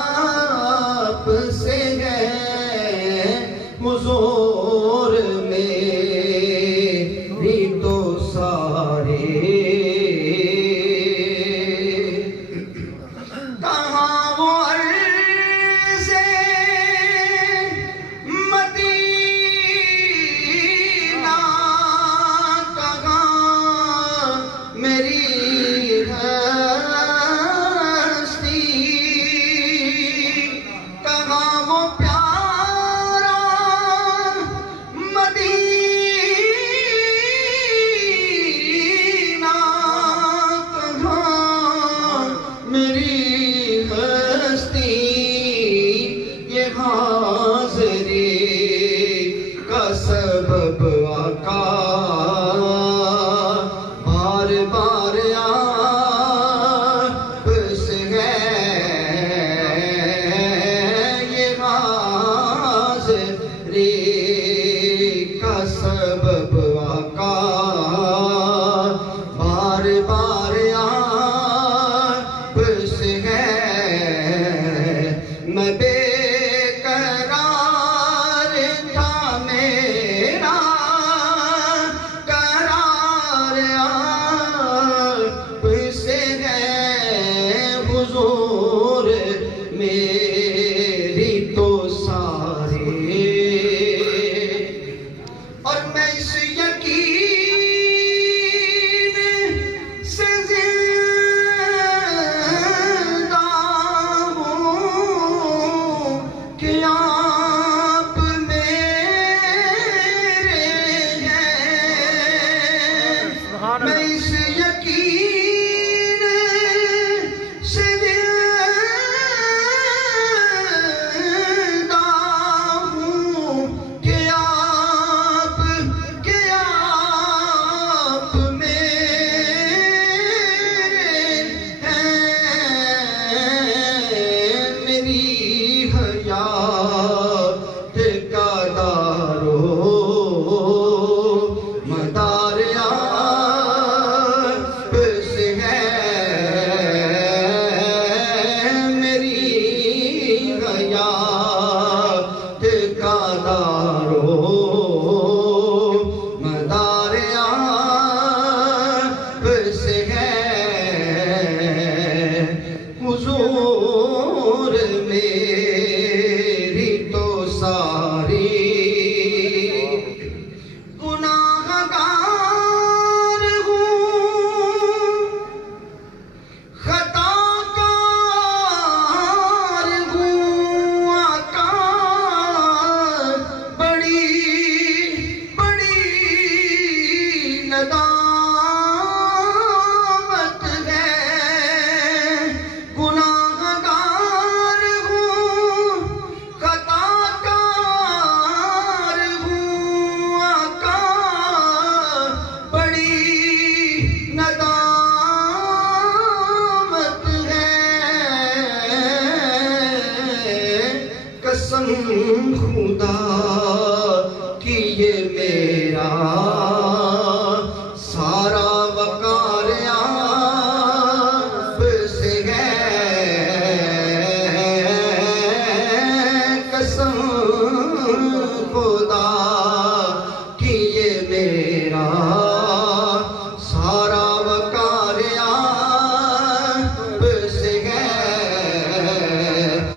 आप से है हुजूर मेरी तो सारे कहाँ वो अर्ज़े मदीना कहाँ मेरी हस्ती कहाँ वो प्यारा मदीना कहाँ मेरी हस्ती ये हाज़री का सबब आका बार बार आप से है ये हाज़री का सबब आका बार बार आप से है मैं बेकरार था मेरा करार आप से है हुजूर मेरी तो सारे और मैं इस यकीन से जिंदा हूँ कि आप मेरे हैं मैं इस यकीन से जिंदा हूँ कि आप मेरे हैं मेरी हयात का दारो मदार आप से है मेरी हयात का दारो मदार आप से है हुजूर